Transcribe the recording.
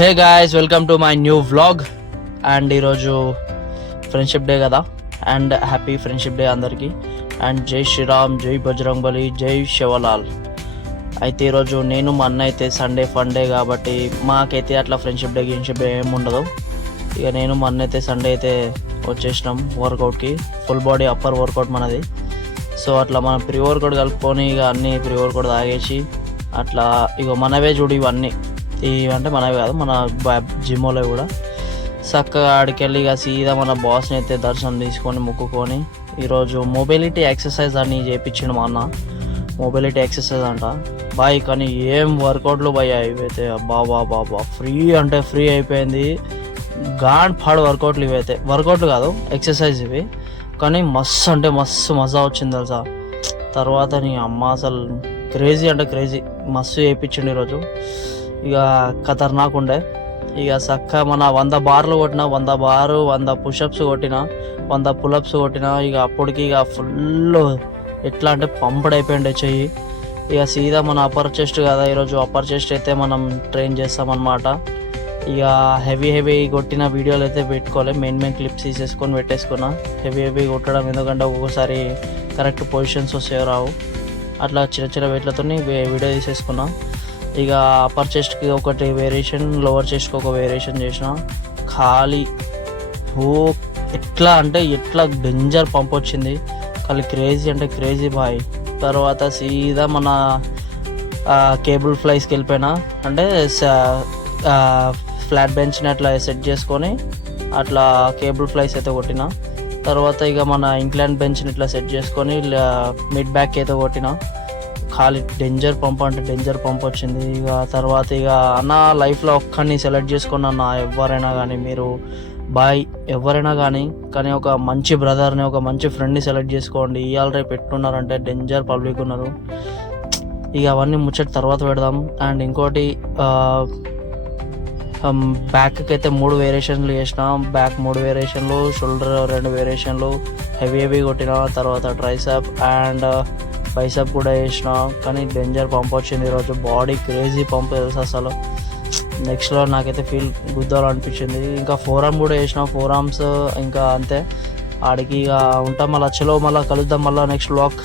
Hey guys, welcome to my new vlog. And ఈరోజు friendship day కదా, and happy friendship day అందరికీ. And జై శ్రీరామ్, జై బజరంగ్ బలి, జై శివలాల్. అయితే ఈరోజు నేను మా అన్న అయితే సండే ఫన్ డే కాబట్టి మాకైతే అట్లా ఫ్రెండ్షిప్ డే ఏమి ఉండదు. ఇక నేను మా అన్న అయితే సండే అయితే వచ్చేసినాం వర్కౌట్కి. ఫుల్ బాడీ అప్పర్ వర్కౌట్ మనది. సో అట్లా మనం ప్రీ వర్కౌట్ కలుపుకొని ఇక అన్నీ ప్రీ వర్కౌట్ తాగేసి అట్లా ఇక మనవే చూడు ఇవన్నీ అంటే మనవి కాదు, మన జిమ్లో కూడా చక్కగా ఆడికెళ్ళి ఇక సీదా మన బాస్ని అయితే దర్శనం తీసుకొని మొక్కుకొని ఈరోజు మొబిలిటీ ఎక్సర్సైజ్ అని చేయించిండు మా అన్న. మొబిలిటీ ఎక్సర్సైజ్ అంట బాయ్, కానీ ఏం వర్కౌట్లు బాయ్ ఇవైతే బాబా ఫ్రీ అంటే ఫ్రీ అయిపోయింది. గాడ్ పాడు వర్కౌట్లు ఇవైతే, వర్కౌట్లు కాదు ఎక్సర్సైజ్ ఇవి, కానీ మస్తు అంటే మస్తు మజా వచ్చింది తెలుసా. తర్వాత నీ అమ్మ అసలు క్రేజీ అంటే క్రేజీ మస్తు చేయించండి ఈరోజు. ఇక ఖతర్నాక్ ఉండే. ఇక చక్క మన 100 బార్లు కొట్టిన, 100 బారు, 100 పుషప్స్ కొట్టిన, 100 పులప్స్ కొట్టిన. ఇక అప్పటికి ఇక ఫుల్ ఎట్లా అంటే పంపడ్ అయిపోయిండే చెయ్యి. ఇక సీదా మన అప్పర్ చెస్ట్ కదా, ఈరోజు అప్పర్ చెస్ట్ అయితే మనం ట్రైన్ చేస్తామన్నమాట. ఇక హెవీ కొట్టిన వీడియోలు అయితే పెట్టుకోవాలి, మెయిన్ క్లిప్స్ తీసేసుకొని పెట్టేసుకున్నా. హెవీ కొట్టడం ఎందుకంటే ఒక్కొక్కసారి కరెక్ట్ పొజిషన్స్ వస్తాయో రావు, అట్లా చిన్న వెయిట్లతో వీడియో తీసేసుకున్నా. ఇక అప్పర్ చెస్ట్కి ఒకటి వేరియేషన్, లోవర్ చెస్ట్కి ఒక వేరియేషన్ చేసిన. ఖాళీ ఎట్లా అంటే ఎట్లా డేంజర్ పంప్ వచ్చింది, ఖాళీ క్రేజీ అంటే క్రేజీ బాయ్. తర్వాత సీదా మన కేబుల్ ఫ్లైస్కి వెళ్ళిపోయినా, అంటే ఫ్లాట్ బెంచ్ని అట్లా సెట్ చేసుకొని అట్లా కేబుల్ ఫ్లైస్ అయితే కొట్టిన. తర్వాత ఇక మన ఇంక్లైన్ బెంచ్ని ఇట్లా సెట్ చేసుకొని మిడ్ బ్యాక్ అయితే కొట్టిన. ఖాళీ డేంజర్ పంప్ అంటే డేంజర్ పంప్ వచ్చింది. ఇక తర్వాత ఇక అన్న లైఫ్లో ఒక్కడిని సెలెక్ట్ చేసుకున్నా, ఎవరైనా కానీ మీరు బాయ్ ఎవరైనా కానీ ఒక మంచి బ్రదర్ని, ఒక మంచి ఫ్రెండ్ని సెలెక్ట్ చేసుకోండి. ఇవాళ రేపు పెట్టుకున్నారంటే డేంజర్ పబ్లిక్ ఉన్నారు. ఇక అవన్నీ ముచ్చట తర్వాత పెడదాం. అండ్ ఇంకోటి బ్యాక్కి అయితే 3 వేరియేషన్లు చేసిన. బ్యాక్ 3 వేరియేషన్లు, షోల్డర్ 2 వేరియేషన్లు, హెవీ కొట్టిన. తర్వాత ట్రైసెప్ అండ్ బైసెప్ కూడా వేసిన. కానీ డేంజర్ పంప్ వచ్చింది ఈరోజు, బాడీ క్రేజీ పంప్ తెలుసు అసలు. నెక్స్ట్లో నాకైతే ఫీల్ గుద్దాలనిపించింది. ఇంకా ఫోర్ ఆర్మ్ కూడా వేసిన, ఫోర్ ఆర్మ్స్ ఇంకా అంతే. ఆడికి ఇక ఉంటాం మళ్ళీ. చలో మళ్ళీ కలుద్దాం మళ్ళీ నెక్స్ట్ వ్లాగ్.